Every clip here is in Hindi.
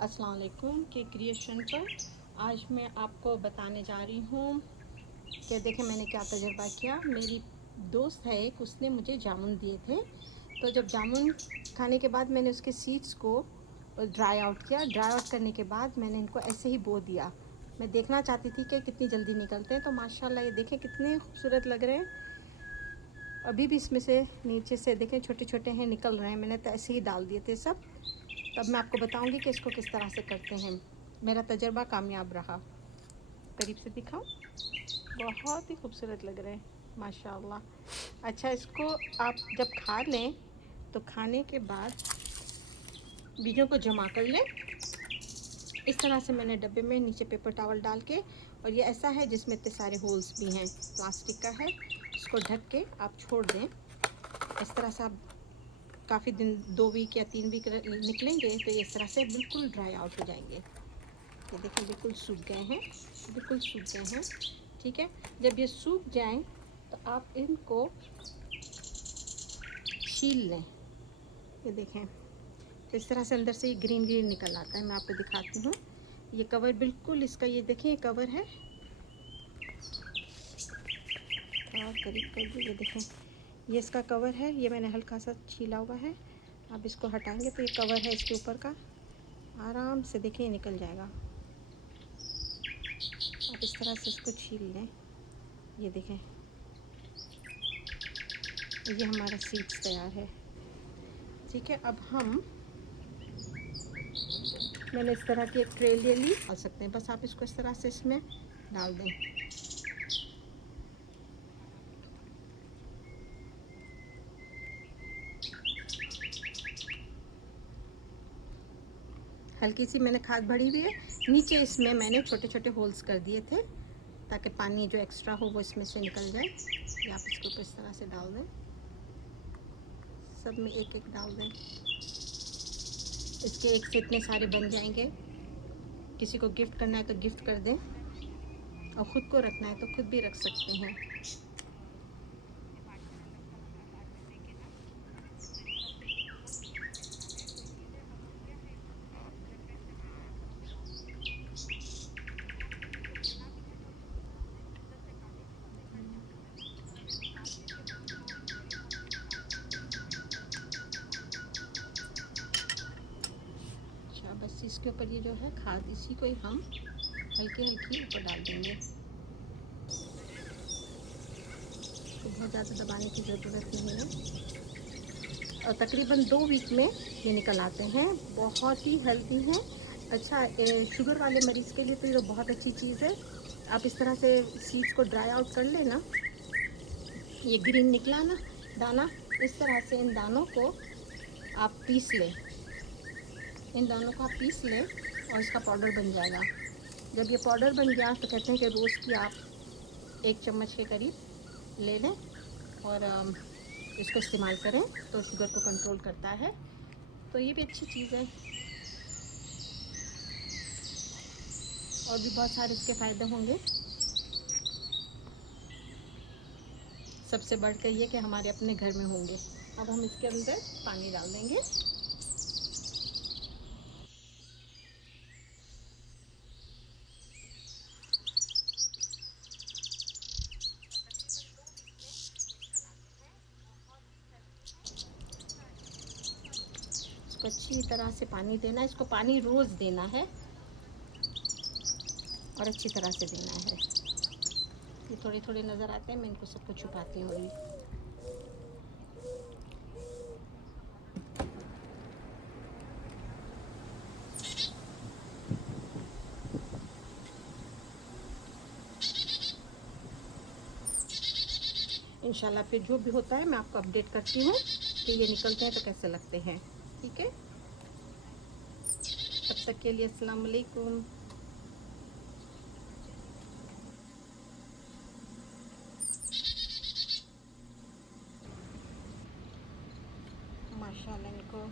अस्सलाम वालेकुम के क्रिएशन पर आज मैं आपको बताने जा रही हूँ कि देखें मैंने क्या तजुर्बा किया। मेरी दोस्त है एक, उसने मुझे जामुन दिए थे। तो जब जामुन खाने के बाद मैंने उसके सीड्स को ड्राई आउट किया। ड्राई आउट करने के बाद मैंने इनको ऐसे ही बो दिया। मैं देखना चाहती थी कि कितनी जल्दी निकलते हैं। तो माशाल्लाह ये देखें कितने खूबसूरत लग रहे हैं। अभी भी इसमें से नीचे से देखें छोटे छोटे हैं, निकल रहे हैं। मैंने तो ऐसे ही डाल दिए थे सब। तब मैं आपको बताऊंगी कि इसको किस तरह से करते हैं। मेरा तजर्बा कामयाब रहा। करीब से दिखाऊं, बहुत ही खूबसूरत लग रहे हैं माशाल्लाह। अच्छा, इसको आप जब खा लें तो खाने के बाद बीजों को जमा कर लें। इस तरह से मैंने डब्बे में नीचे पेपर टॉवल डाल के, और ये ऐसा है जिसमें इतने सारे होल्स भी हैं, प्लास्टिक का है। इसको ढक के आप छोड़ दें। इस तरह से आप काफ़ी दिन, 2 वीक या 3 वीक निकलेंगे तो ये इस तरह से बिल्कुल ड्राई आउट हो जाएंगे। ये देखें बिल्कुल सूख गए हैं, बिल्कुल सूख गए हैं। ठीक है, जब ये सूख जाएं तो आप इनको छील लें। ये देखें तो इस तरह से अंदर से ये ग्रीन ग्रीन निकल आता है। मैं आपको दिखाती हूँ। ये कवर बिल्कुल इसका, ये देखें ये कवर है, और करीब कर दो। ये देखें ये इसका कवर है, ये मैंने हल्का सा छीला हुआ है। आप इसको हटाएंगे तो ये कवर है इसके ऊपर का, आराम से देखिए निकल जाएगा। आप इस तरह से इसको छील लें। ये देखें ये हमारा सीड्स तैयार है। ठीक है, अब मैंने इस तरह की एक ट्रे ले ली, डाल सकते हैं। बस आप इसको इस तरह से इसमें डाल दें। हल्की सी मैंने खाद भरी हुई है। नीचे इसमें मैंने छोटे छोटे होल्स कर दिए थे ताकि पानी जो एक्स्ट्रा हो वो इसमें से निकल जाए। ये आप इसके ऊपर इस तरह से डाल दें, सब में एक एक डाल दें। इसके एक से इतने सारे बन जाएंगे। किसी को गिफ्ट करना है तो गिफ्ट कर दें, और ख़ुद को रखना है तो खुद भी रख सकते हैं। अच्छा, बस इसके ऊपर ये जो है खाद, इसी को ही हम हल्की हल्की ऊपर डाल देंगे। तो बहुत ज़्यादा दबाने की ज़रूरत नहीं है। और तकरीबन 2 वीक में ये निकल आते हैं। बहुत ही हेल्दी हैं। अच्छा, शुगर वाले मरीज़ के लिए तो ये बहुत अच्छी चीज़ है। आप इस तरह से सीड्स को ड्राई आउट कर लेना। ये ग्रीन निकला ना दाना, इस तरह से इन दानों को आप पीस लें। इन दानों को आप पीस लें और इसका पाउडर बन जाएगा। जब ये पाउडर बन गया तो कहते हैं कि रोज़ की आप 1 चम्मच के करीब ले लें और इसको इस्तेमाल करें तो शुगर को कंट्रोल करता है। तो ये भी अच्छी चीज़ है, और भी बहुत सारे इसके फ़ायदे होंगे। सबसे बढ़कर ये कि हमारे अपने घर में होंगे। अब हम इसके अंदर पानी डाल देंगे। इसको अच्छी तरह से पानी देना है। इसको पानी रोज़ देना है और अच्छी तरह से देना है। ये थोड़े थोड़े नज़र आते हैं, मैं इनको सबको छुपाती हूँ अभी। इंशाल्लाह फिर जो भी होता है मैं आपको अपडेट करती हूँ कि ये निकलते हैं तो कैसे लगते हैं। ठीक है, तब तक के लिए अस्सलाम वालेकुम। माशाल्लाह इनको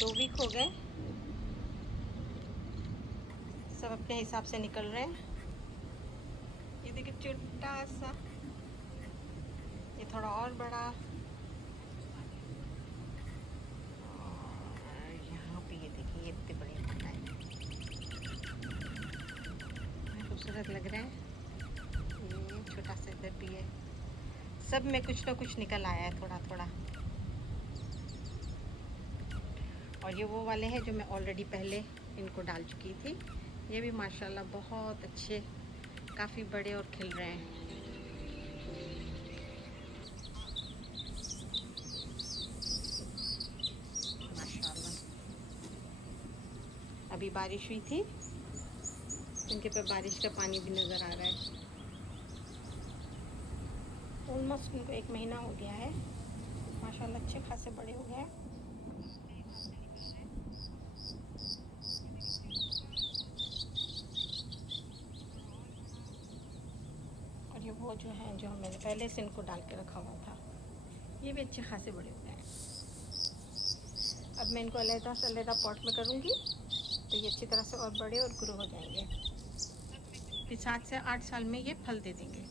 2 वीक हो गए, सब अपने हिसाब से निकल रहे हैं। ये देखिए छोटा सा, ये थोड़ा और बड़ा, और यहाँ पे ये देखिए ये इतने बड़े निकल आए। लग रहा है। ये छोटा सा इधर भी है, सब में कुछ ना कुछ निकल आया है थोड़ा थोड़ा। और ये वो वाले हैं जो मैं ऑलरेडी पहले इनको डाल चुकी थी। ये भी माशाल्लाह बहुत अच्छे, काफ़ी बड़े और खिल रहे हैं। माशाल्लाह। अभी बारिश हुई थी, इनके पे बारिश का पानी भी नज़र आ रहा है। ऑलमोस्ट इनको 1 महीना हो गया है। माशाल्लाह अच्छे खासे बड़े हो गए हैं। और ये वो जो है जो मैंने पहले से इनको डाल के रखा हुआ था, ये भी अच्छे खासे बड़े हो गए हैं। अब मैं इनको अलग-अलग पॉट में करूँगी तो ये अच्छी तरह से और बड़े और ग्रो हो जाएंगे। फिर 7 से 8 साल में ये फल दे देंगे।